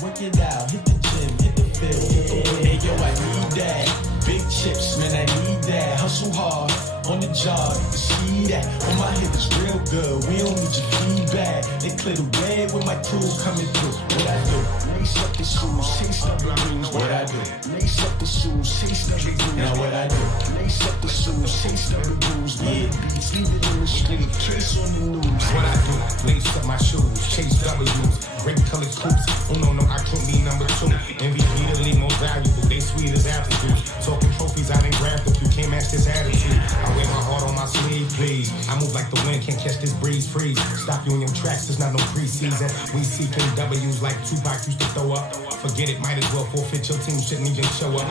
Work it out, hit the gym, hit the field, hit the win. Hey, yo, I need that. Big chips, man, I need that. Hustle hard, on the job, you can see that. On my hip is real good, we don't need your feedback. They clear the way with my crew coming through. What I do? Lace up the shoes, chase up the rules. What I do? Lace up the shoes, chase up the rules. Now what I do? Lace up the shoes, chase up the rules. Yeah, beats, leave it in the street, case on the news. What I do? Lace up my shoes, chase W's. Great colored coops. Oh no, I can't be number 2. MVP the league most valuable. They sweet as apple juice. Talking trophies, I done grabbed them. You can't match this attitude. I wear my heart on my sleeve, please. I move like the wind, can't catch this breeze, freeze. Stop you in your tracks, there's not no preseason. We seeking W's like Tupac used to throw up. Forget it, might as well forfeit your team, shouldn't even show up.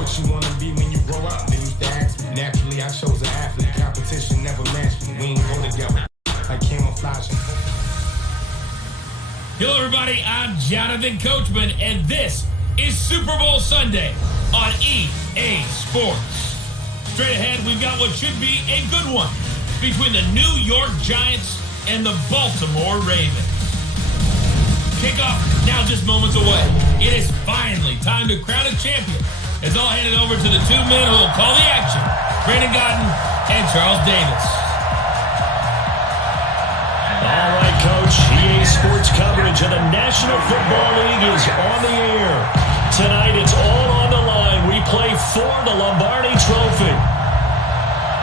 What you wanna be when you grow up? They used to ask me. Naturally, I chose an athlete. Competition never matched me. We ain't go together like camouflage. Hello, everybody. I'm Jonathan Coachman, and this is Super Bowl Sunday on EA Sports. Straight ahead, we've got what should be a good one between the New York Giants and the Baltimore Ravens. Kickoff now just moments away. It is finally time to crown a champion. It's all handed over to the two men who will call the action, Brandon Gotten and Charles Davis. All right, Coach. EA Sports coverage of the National Football League is on the air. Tonight, it's all on the line. We play for the Lombardi Trophy.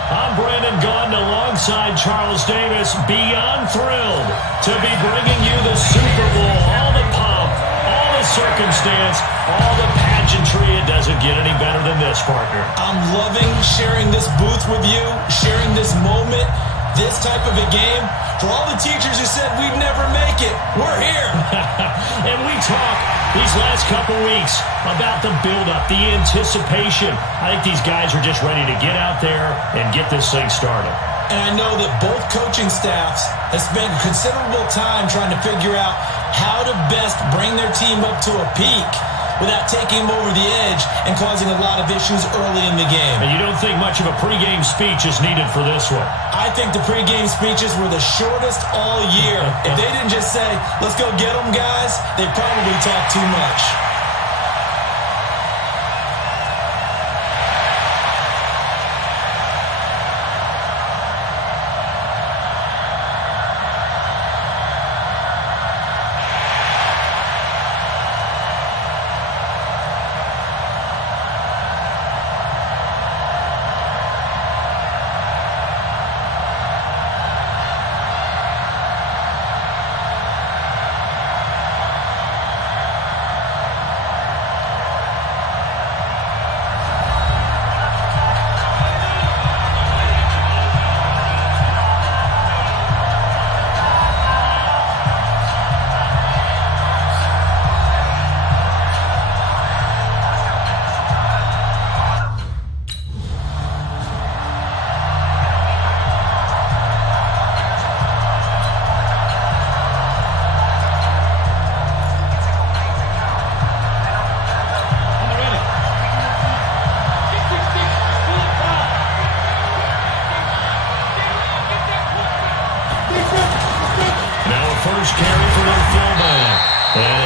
I'm Brandon Gaudin alongside Charles Davis. Beyond thrilled to be bringing you the Super Bowl. All the pomp, all the circumstance, all the pageantry. It doesn't get any better than this, partner. I'm loving sharing this booth with you, sharing this moment, this type of a game. For all the teachers who said we'd never make it, we're here. And we talk these last couple weeks about the build-up, the anticipation. I think these guys are just ready to get out there and get this thing started. And I know that both coaching staffs have spent considerable time trying to figure out how to best bring their team up to a peak without taking them over the edge and causing a lot of issues early in the game. And you don't think much of a pregame speech is needed for this one? I think the pregame speeches were the shortest all year. If they didn't just say, let's go get them, guys, they probably talked too much.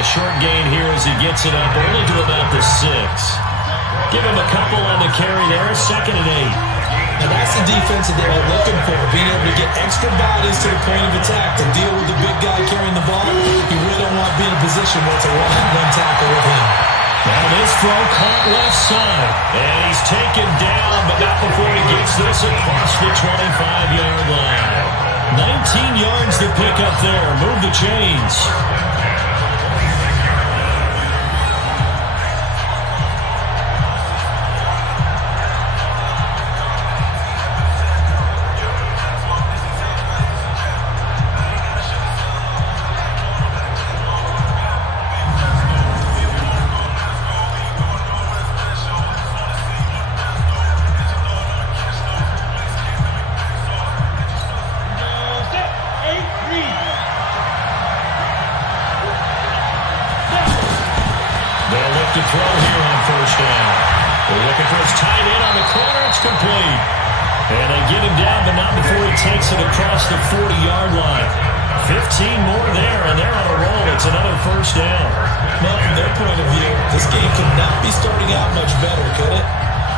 Short gain here as he gets it up, only to about the 6. Give him a couple on the carry there, 2nd and 8. Now that's the defense that they were looking for, being able to get extra bodies to the point of attack to deal with the big guy carrying the ball. You really don't want to be in a position where it's a one-on-one tackle with him. Now this throw caught left side, and he's taken down, but not before he gets this across the 25-yard line. 19 yards to pick up there. Move the chains. To throw here on first down. They're looking for his tight end on the corner. It's complete. And they get him down, but not before he takes it across the 40-yard line. 15 more there, and they're on a roll. It's another first down. Well, from their point of view, this game could not be starting out much better, could it?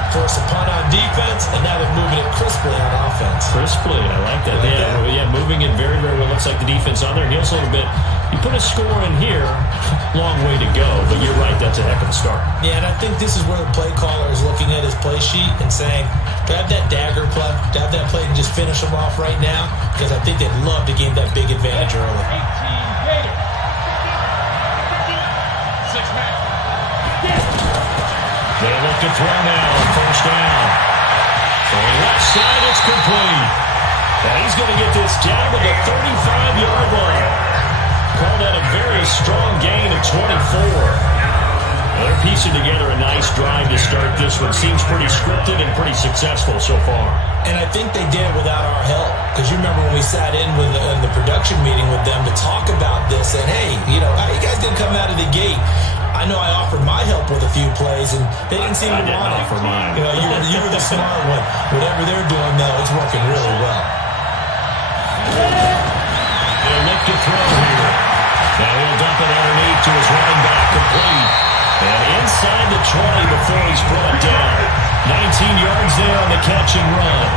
Force a punt on defense, and now they're moving it crisply on offense. Crisply, I like that. Yeah, moving it very, very well. Looks like the defense on there heals a little bit. You put a score in here, long way to go, but you're right, that's a heck of a start. Yeah, and I think this is where the play caller is looking at his play sheet and saying, do I have that dagger play? Do I have that play and just finish them off right now? Because I think they'd love to gain that big advantage early. They look to throw now on first down. From the left side, it's complete. And he's going to get this down to the 35-yard line. Call that a very strong gain of 24. They're piecing together a nice drive to start this one. Seems pretty scripted and pretty successful so far. And I think they did it without our help. Because you remember when we sat in with the production meeting with them to talk about this and, hey, how you guys didn't come out of the gate? I know I offered my help with a few plays, and they didn't seem to want it. I didn't offer mine. You were the smart one. Whatever they're doing, though, it's working really well. They'll look to throw here. Now he'll dump it underneath to his running back, complete. And inside the 20 before he's brought down. 19 yards there on the catch and run.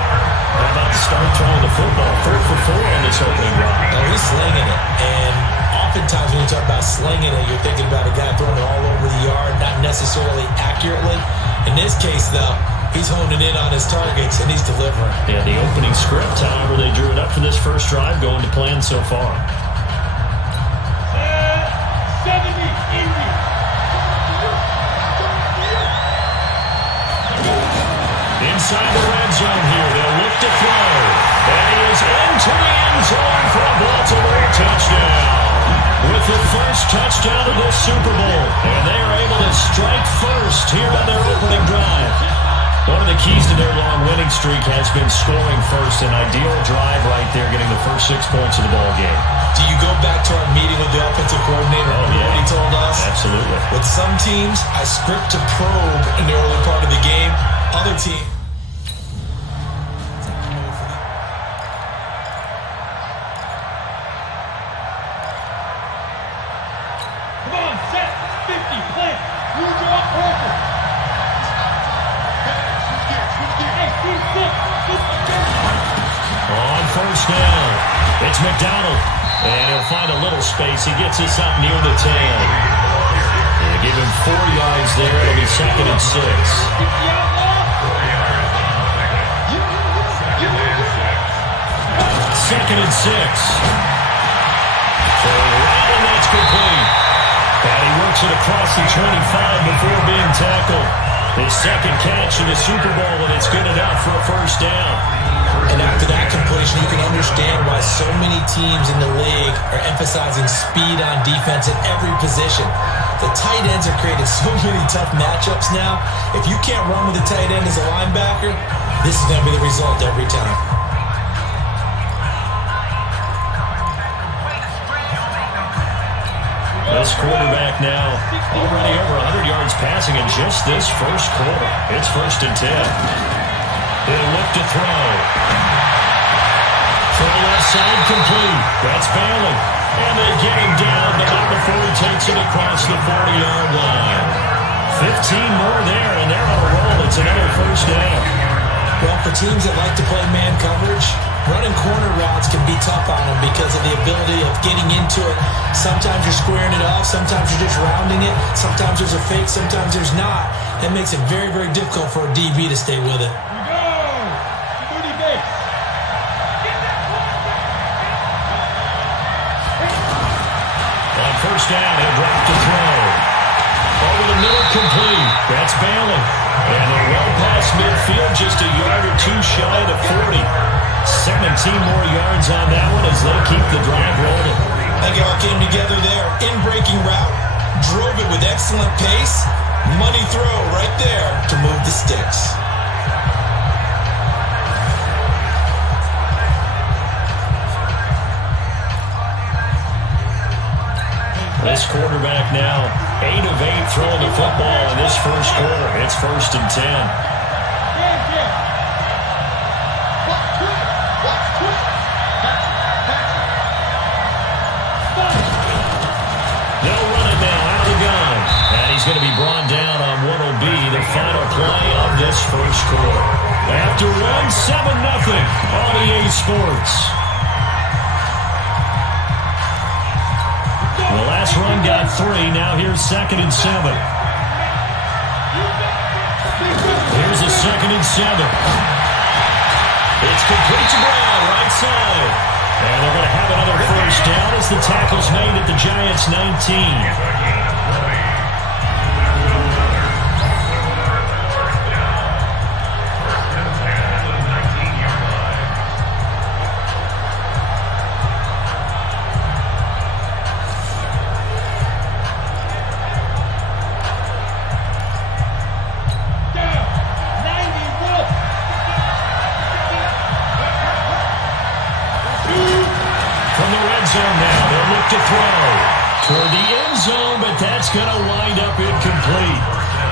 How about to start throwing the football? 3rd for 4 on this opening drive. Oh, he's slinging it. And oftentimes when you talk about slinging it, you're thinking about a guy throwing it all over the yard, not necessarily accurately. In this case, though, he's honing in on his targets, and he's delivering. Yeah, the opening script, however, they drew it up for this first drive, going to plan so far. 70, Indy. Inside the red zone here, they'll look to throw. And he is into the end zone for a Baltimore touchdown. With the first touchdown of this Super Bowl. And they are able to strike first here on their opening drive. One of the keys to their long winning streak has been scoring first. An ideal drive right there, getting the first 6 points of the ball game. Do you go back to our meeting with the offensive coordinator? Oh, yeah. What he told us? Absolutely. With some teams, I script to probe in the early part of the game. Other teams. Come on, set, 50, play. You drop, perfect. On first down, it's McDonald. And he'll find a little space. He gets this up near the 10. They give him 4 yards there. It'll be 2nd and 6. Second and 6. So and that's complete. And he works it across the 25 before being tackled. His second catch in the Super Bowl, and it's good enough for a first down. And after that completion, you can understand why so many teams in the league are emphasizing speed on defense at every position. The tight ends are creating so many tough matchups now. If you can't run with a tight end as a linebacker, this is going to be the result every time. This quarterback now already over 100 yards passing in just this first quarter. It's 1st and 10. He'll look to throw. From the left side, complete. That's Bailey. And they get him down, but not before he takes it across the 40-yard line. 15 more there, and they're on a roll. It's another first down. Well, for teams that like to play man coverage, running corner routes can be tough on them because of the ability of getting into it. Sometimes you're squaring it off. Sometimes you're just rounding it. Sometimes there's a fake. Sometimes there's not. That makes it very, very difficult for a DB to stay with it. On first down, he'll drop to throw. Over the middle, complete. That's Bailey. And they're well past midfield, just a yard or two shy of 40. 17 more yards on that one as they keep the drive rolling. I think it all came together there. In-breaking route, drove it with excellent pace. Money throw right there to move the sticks. This quarterback now 8 of 8 throwing the football in this first quarter. It's 1st and 10. first quarter. After one, 7-0 on EA Sports. The last run got 3. Now here's 2nd and 7. Here's a 2nd and 7. It's complete to Brown, right side. And they're going to have another first down as the tackle's made at the Giants' 19. To throw toward the end zone, but that's going to wind up incomplete.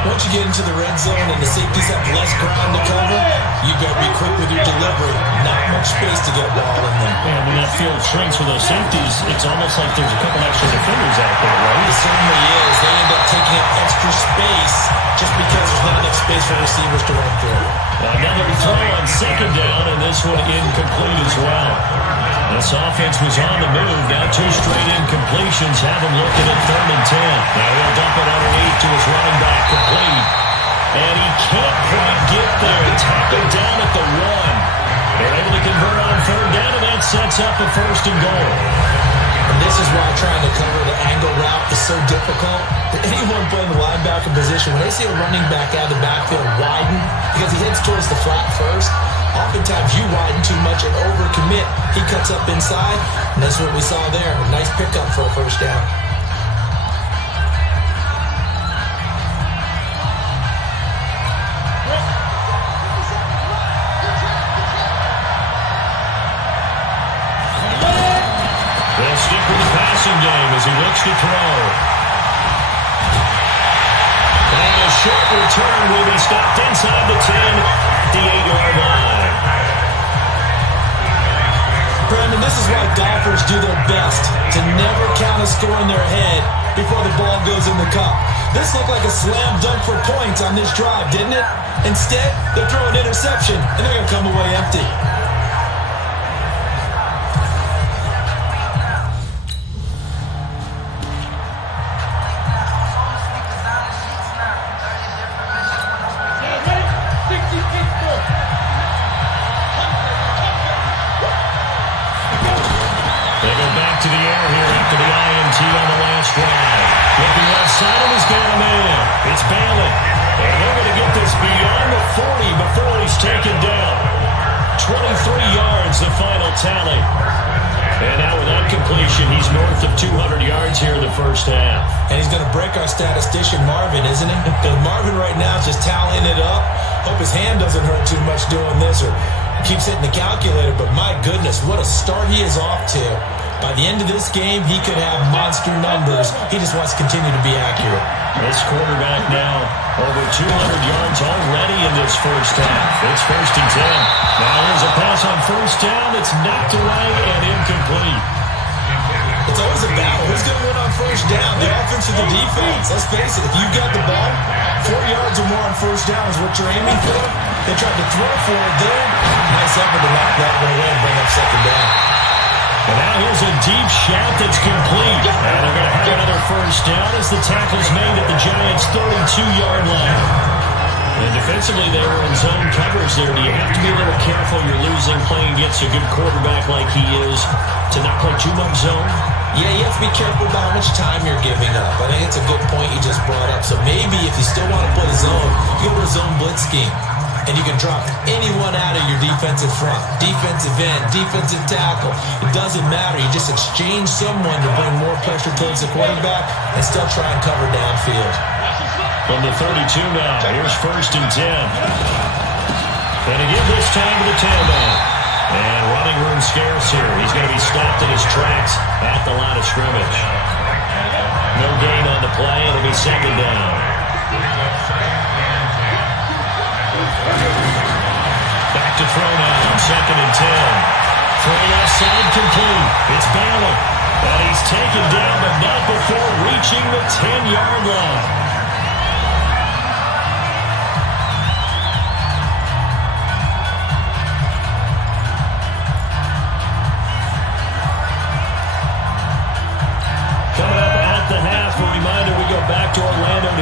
Once you get into the red zone and the safeties have less ground to cover, you got to be quick with your delivery. Not much space to get a ball in there. And when that field shrinks for those safeties, it's almost like there's a couple extra defenders out there, right? It certainly is. They end up taking up extra space just because there's not enough space for receivers to run through. Another throw on 2nd down, and this one incomplete as well. This offense was on the move. Now 2 straight incompletions have him looking at 3rd and 10. Now he'll dump it underneath to his running back, complete. And he can't quite get there. Tackled down at the 1. They're able to convert on 3rd down, and that sets up a 1st and goal. And this is why trying to cover the angle route is so difficult. Anyone playing the linebacker position, when they see a running back out of the backfield widen, because he heads towards the flat first, oftentimes you widen too much and overcommit. He cuts up inside, and that's what we saw there. A nice pickup for a first down. They'll stick with the passing game as he looks to throw. And a short return will be stopped inside the 10 at the 8-yard line. Brandon, this is why golfers do their best to never count a score in their head before the ball goes in the cup. This looked like a slam dunk for points on this drive, didn't it? Instead, they throw an interception, and they're going to come away empty. To the air here after the INT on the last drive. Looking left side of his got a man. It's Balin. And they're going to get this beyond the 40 before he's taken down. 23 yards, the final tally. And now with that completion, he's north of 200 yards here in the first half. And he's going to break our statistician Marvin, isn't he? Because Marvin right now is just tallying it up. Hope his hand doesn't hurt too much doing this or keeps hitting the calculator. But my goodness, what a start he is off to. By the end of this game, he could have monster numbers. He just wants to continue to be accurate. This quarterback now over 200 yards already in this first half. It's 1st and 10. Now there's a pass on 1st down. It's knocked away and incomplete. It's always a battle. Who's going to win on 1st down? The offense or the defense? Let's face it, if you've got the ball, 4 yards or more on 1st down is what you're aiming for. They tried to throw for it there. Nice effort to knock that one away and bring up 2nd down. And now here's a deep shot that's complete. And they're going to have another 1st down as the tackle's made at the Giants' 32-yard line. And defensively, they were in zone coverage there. Do you have to be a little careful? You're losing playing against a good quarterback like he is to not play too much zone? Yeah, you have to be careful about how much time you're giving up. I think it's a good point you just brought up. So maybe if you still want to play zone, you go to a zone blitz scheme. And you can drop anyone out of your defensive front, defensive end, defensive tackle. It doesn't matter. You just exchange someone to bring more pressure towards the quarterback and still try and cover downfield. From the 32 now, here's 1st and 10. And again this time to the tailback. And running room scarce here. He's going to be stopped in his tracks at the line of scrimmage. No gain on the play. It'll be 2nd down. Back to throw now on 2nd and 10. Throw left side complete. It's Balin. And he's taken down, but not before reaching the 10-yard line.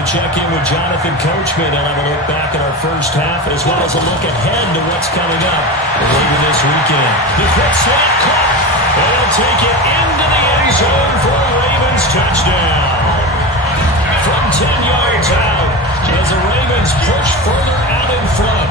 check in with Jonathan Coachman and have a look back at our first half as well as a look ahead to what's coming up later this weekend. The quick slant caught. They'll take it into the end zone for a Ravens touchdown. From 10 yards out as the Ravens push further out in front.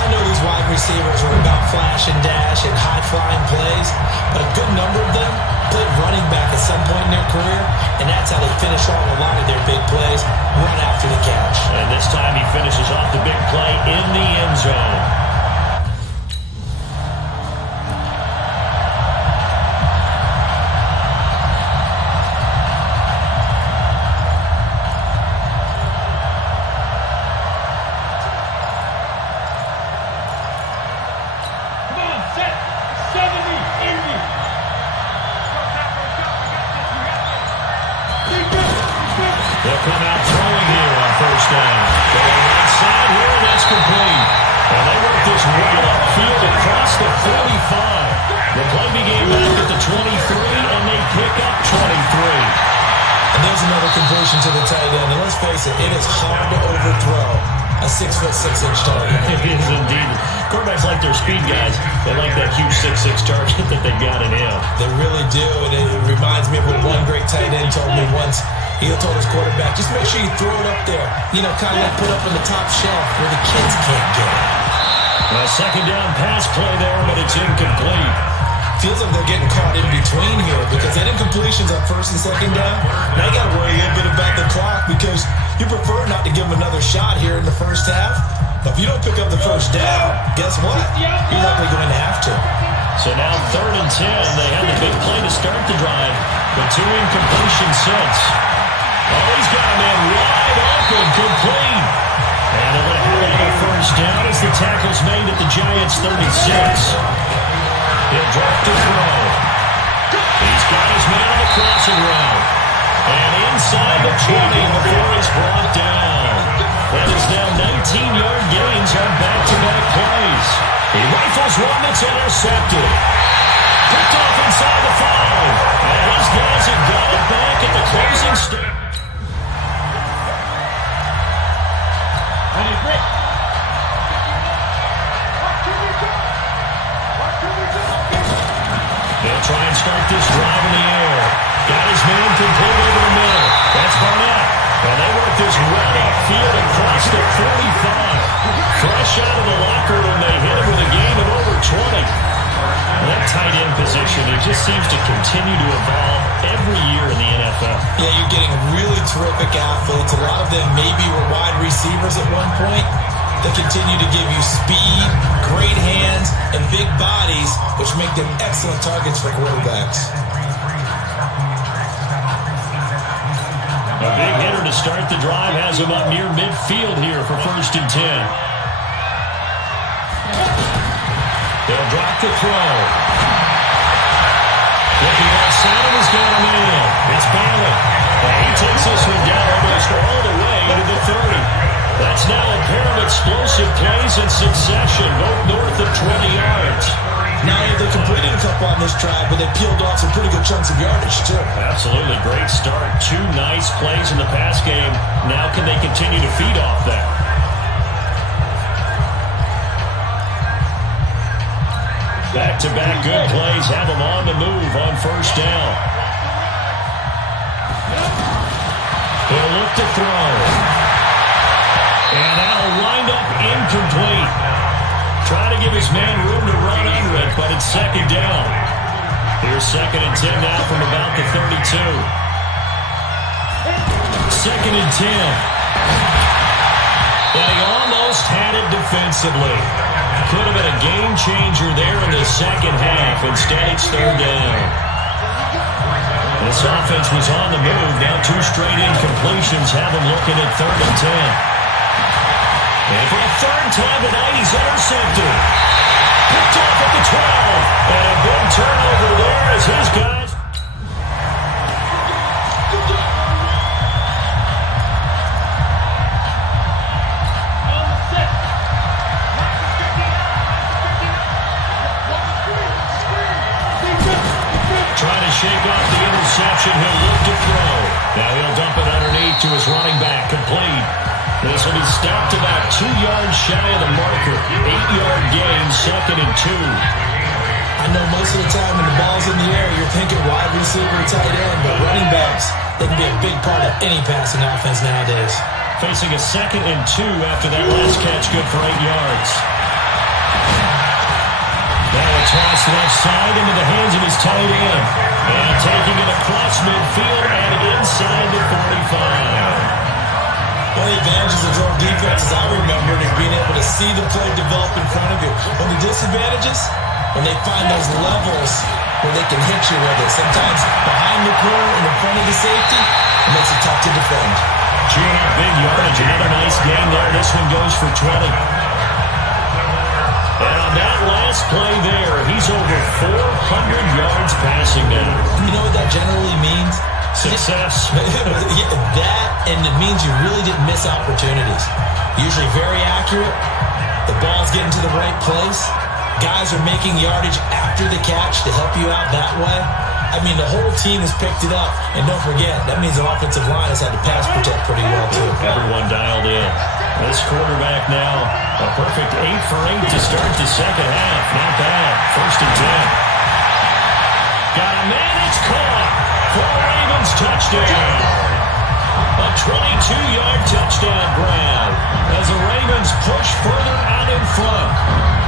I know these wide receivers are about flash and dash and high-flying plays, but a good number of them played running back at some point in their career, and that's how they finish off a lot of their big plays, run after the catch. And this time he finishes off the big play in the end zone. They'll come out throwing here on first down. Going right side here, and that's complete. And they work this well upfield across the 45. The play began back at the 23, and they pick up 23. And there's another completion to the tight end. And let's face it, it is hard to overthrow a 6'6" target. It is indeed. Quarterbacks like their speed guys. They like that huge 6'6" target that they got in him. They really do, and it reminds me of what one great tight end told me once. He told his quarterback, just make sure you throw it up there. You know, kind of like put up on the top shelf where the kids can't get it. A second down pass play there, but it's incomplete. Feels like they're getting caught in between here because they did incompletions on first and second down. Now you got to worry a little bit about the clock because you prefer not to give them another shot here in the first half. But if you don't pick up the first down, guess what? You're likely going to have to. So now 3rd and 10. They had the big play to start the drive, but 2 incompletions since. Oh, he's got a man wide open, complete. And they're going to have another first down as the tackle's made at the Giants' 36. He'll drop to throw. He's got his man on the crossing route. And inside the 20 before he's brought down. That is now 19-yard gains on back-to-back plays. He rifles one that's intercepted. Picked off inside the 5. And his guys have got it back at the closing step. They'll try and start this drive in the air. Got his man complete over the middle. That's Barnett. And they work this well upfield across the 45. Fresh out of the locker room, they hit him with a gain of over 20. That tight end position, it just seems to continue to evolve every year in the NFL. Yeah, you're getting really terrific athletes. A lot of them maybe were wide receivers at one point. They continue to give you speed, great hands, and big bodies, which make them excellent targets for quarterbacks. A big hitter to start the drive has him up near midfield here for 1st and 10. They'll drop the throw. Looking outside of his got a man. It's Bailey. And he takes this one down almost all the way to the 30. That's now a pair of explosive plays in succession, both north of 20 yards. Now they completed a couple on this drive, but they peeled off some pretty good chunks of yardage, too. Absolutely. Great start. 2 nice plays in the pass game. Now can they continue to feed off that? Back-to-back good plays have them on the move on first down. They'll look to throw. And that'll wind up incomplete. Trying to give his man room to run under it, but it's second down. Here's 2nd and 10 now from about the 32. 2nd and 10. And he almost had it defensively. Could have been a game changer there in the second half. Instead, it's 3rd down. This offense was on the move. Now 2 straight incompletions have them looking at 3rd and 10. And for the 3rd time tonight, he's intercepted. Picked off at the 12. And a big turnover there as his guys. Trying to shake off the interception. He'll look to throw. Now he'll dump it underneath to his running back. Complete. He'll be stopped about 2 yards shy of the marker. 8-yard gain, 2nd and 2. I know most of the time when the ball's in the air, you're thinking wide receiver or tight end, but running backs, they can be a big part of any passing offense nowadays. Facing a 2nd and 2 after that last catch, good for 8 yards. Now a toss left side into the hands of his tight end. And taking it across midfield and inside the 45. One of the advantages of zone defense, as I remember, is being able to see the play develop in front of you. One of the disadvantages, when they find those levels where they can hit you with it. Sometimes behind the corner and in front of the safety, it makes it tough to defend. Chewing up big yardage. Another nice gain there. This one goes for 20. And on that last play there, he's over 400 yards passing now. You know what that generally means? Success. Yeah, that, and it means you really didn't miss opportunities. Usually very accurate. The ball's getting to the right place. Guys are making yardage after the catch to help you out that way. I mean, the whole team has picked it up. And don't forget, that means the offensive line has had to pass protect pretty well, too. Everyone dialed in. This quarterback now, a perfect 8 for 8 to start the second half. Not bad. 1st and 10. Got a man, it's caught for a Ravens touchdown. A 22-yard touchdown grab as the Ravens push further out in front.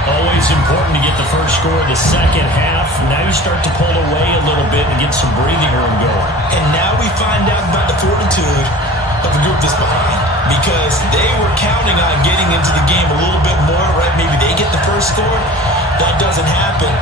Always important to get the first score of the second half. Now you start to pull away a little bit and get some breathing room going. And now we find out about the fortitude of the group that's behind, because they were counting on getting into the game a little bit more, right? Maybe they get the first score. That doesn't happen.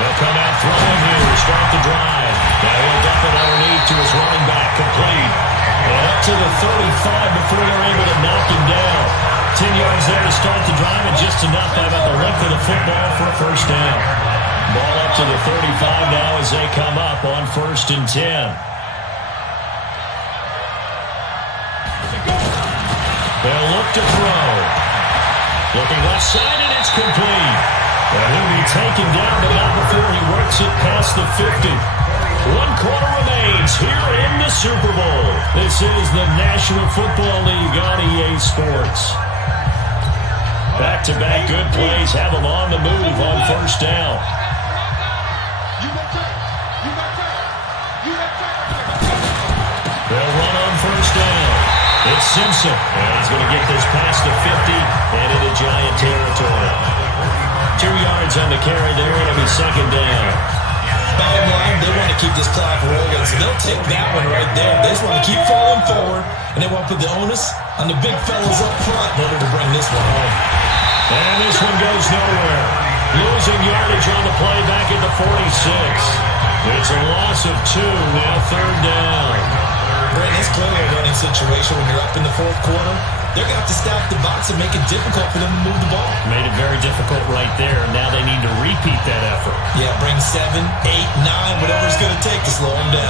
They'll come out throwing here to start the drive. Now he'll dump it underneath to his running back, complete. And up to the 35 before they're able to knock him down. 10 yards there to start the drive, and just enough by about the length of the football for a first down. Ball up to the 35 now as they come up on 1st and 10. They'll look to throw. Looking left side, and it's complete. And he'll be taken down, but not before he works it past the 50. 1 quarter remains here in the Super Bowl. This is the National Football League on EA Sports. Back-to-back good plays have them on the move on 1st down. They'll run on 1st down. It's Simpson, and he's going to get this past the 50 and into Giant territory. 2 yards on the carry there. It'll be 2nd down. Bottom line, they want to keep this clock rolling, so they'll take that one right there. They just want to keep falling forward, and they want to put the onus on the big fellas up front in order to bring this one home. And this one goes nowhere. Losing yardage on the play back at the 46. It's a loss of 2, now 3rd down. Brent, it's clearly a running situation when you're up in the 4th quarter. They're going to have to stack the box and make it difficult for them to move the ball. Made it very difficult right there. Now they need to repeat that effort. Yeah, bring 7, 8, 9, whatever it's going to take to slow them down.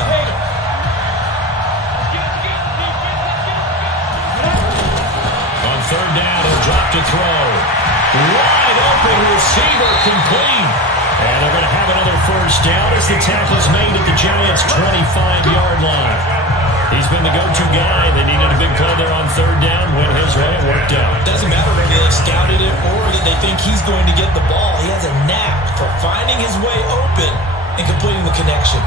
On 3rd down, he'll drop to throw. Wide open receiver, complete. And they're going to have another 1st down as the tackle's made at the Giants' 25-yard line. He's been the go-to guy. They needed a big play there on 3rd down. Went his way. It worked out. Doesn't matter whether they've scouted it or that they think he's going to get the ball. He has a knack for finding his way open and completing the connection.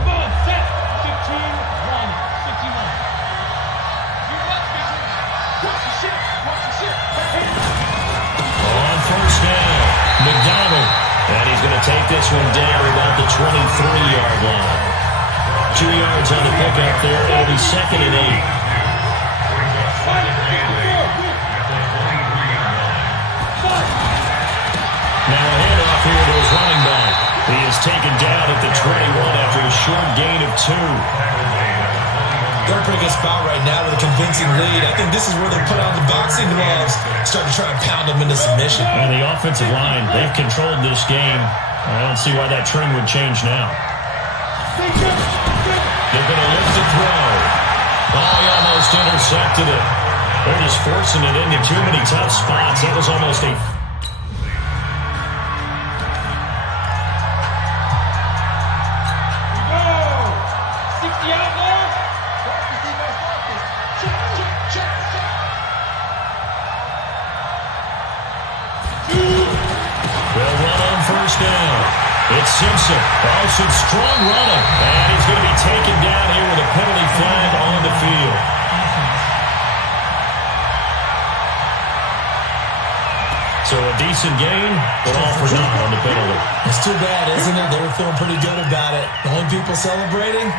Come on, set. 15, 1, 51. You watch the shit. Watch the shit. On 1st down, McDonald. And he's going to take this one down about the 23-yard line. 2 yards on the pickup there. It'll be 2nd and 8. Now a handoff here to his running back. He is taken down at the 21 after a short gain of 2. They're in a pretty good spot right now with a convincing lead. I think this is where they put on the boxing gloves, start to try and pound them into submission. And the offensive line, they've controlled this game. I don't see why that trend would change now. They're going to look to throw. Oh, he almost intercepted it. They're just forcing it into too many tough spots. That was almost a... They'll run on first down. It's Simpson. Oh, some strong running. And he's going to be taken down here with a penalty flag on the field. So a decent game, but all for naught on the penalty. It's too bad, isn't it? They were feeling pretty good about it. The only people celebrating,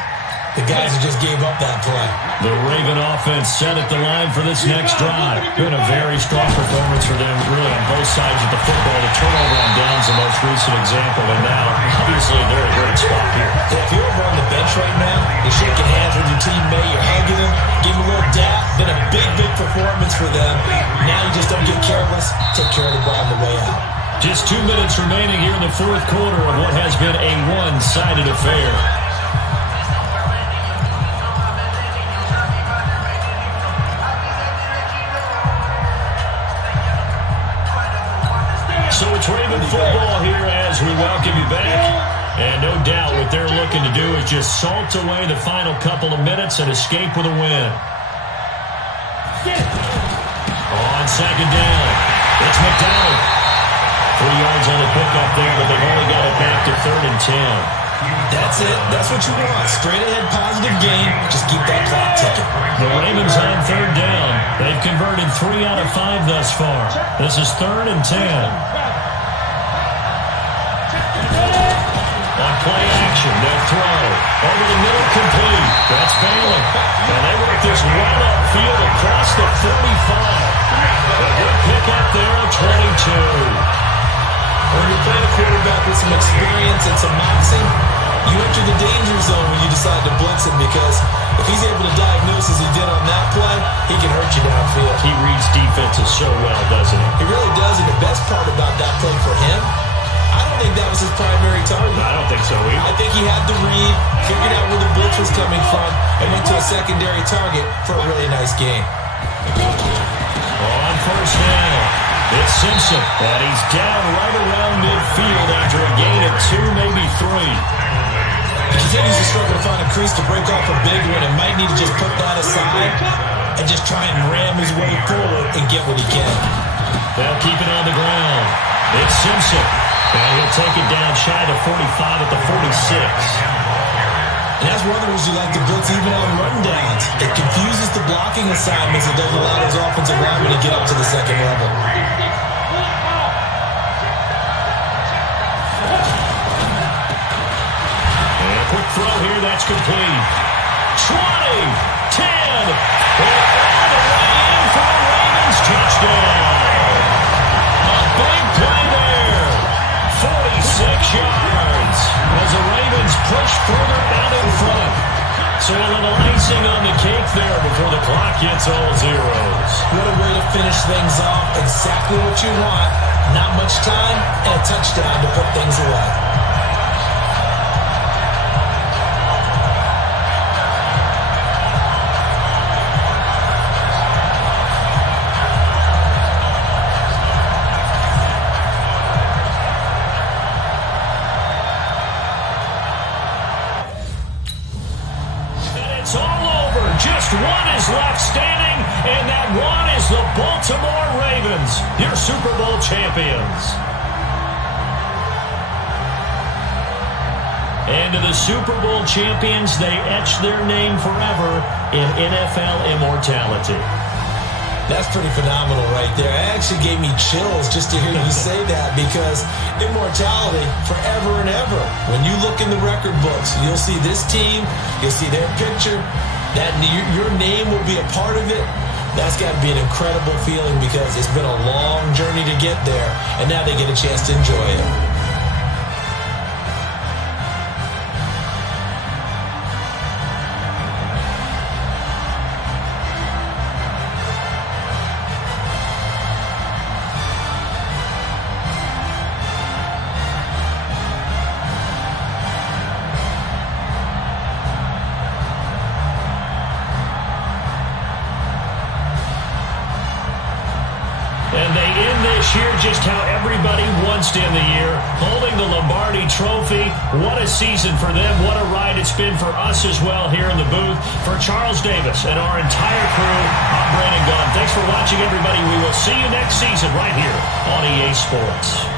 the guys who just gave up that play. The Raven offense set at the line for this next drive. Been a very strong performance for them, really, on both sides of the football. The turnover on downs the most recent example, and now, obviously, they're in a great spot here. Yeah, if you're over on the bench right now, you're shaking hands with your teammate, you're hugging them, give them a little dap. Been a big, big performance for them. Now you just don't get careless. Take care of the ball on the way out. Just 2 minutes remaining here in the fourth quarter of what has been a one-sided affair. So it's Raven football here as we welcome you back. And no doubt what they're looking to do is just salt away the final couple of minutes and escape with a win. On second down, it's McDonald. 3 yards on the pickup there, but they've only got it back to 3rd and 10. That's it. That's what you want. Straight ahead positive game. Just keep that clock ticking. The Ravens on 3rd down. They've converted 3 out of 5 thus far. This is 3rd and 10. On play action, they'll throw. Over the middle, complete. That's Bailey. And they work this right upfield across the 45. A good pick up there at 22. When you're playing a quarterback with some experience and some moxie, you enter the danger zone when you decide to blitz him, because if he's able to diagnose as he did on that play, he can hurt you downfield. He reads defenses so well, doesn't he? He really does, and the best part about that play for him, I don't think that was his primary target. I don't think so either. I think he had the read, figured out where the blitz was coming from, and went to a secondary target for a really nice game. On first down, it's Simpson, and he's down right around midfield after a gain of 2, maybe 3. He continues to struggle to find a crease to break off a big one, and might need to just put that aside and just try and ram his way forward and get what he can. They'll keep it on the ground. It's Simpson, and he'll take it down shy of 45 at the 46. And that's one of the reasons you like to blitz even on rundowns. It confuses the blocking assignments. It doesn't allow those offensive linemen to get up to the second level. And a quick throw here, that's complete. 20, 10, and all the way in for the Ravens. Touchdown. A big play there. 46 yards as the Ravens push further out in front. So a little icing on the cake there before the clock hits all zeros. What a way to finish things off. Exactly what you want. Not much time and a touchdown to put things away. It's all over. Just one is left standing, and that one is the Baltimore Ravens, your Super Bowl champions. And to the Super Bowl champions, they etch their name forever in NFL immortality. That's pretty phenomenal right there. It actually gave me chills just to hear you say that, because immortality forever and ever. When you look in the record books, you'll see this team, you'll see their picture, that your name will be a part of it. That's got to be an incredible feeling, because it's been a long journey to get there, and now they get a chance to enjoy it. And they end this year just how everybody wants to end the year, holding the Lombardi Trophy. What a season for them. What a ride it's been for us as well here in the booth. For Charles Davis and our entire crew, I'm Brandon Gunn. Thanks for watching, everybody. We will see you next season right here on EA Sports.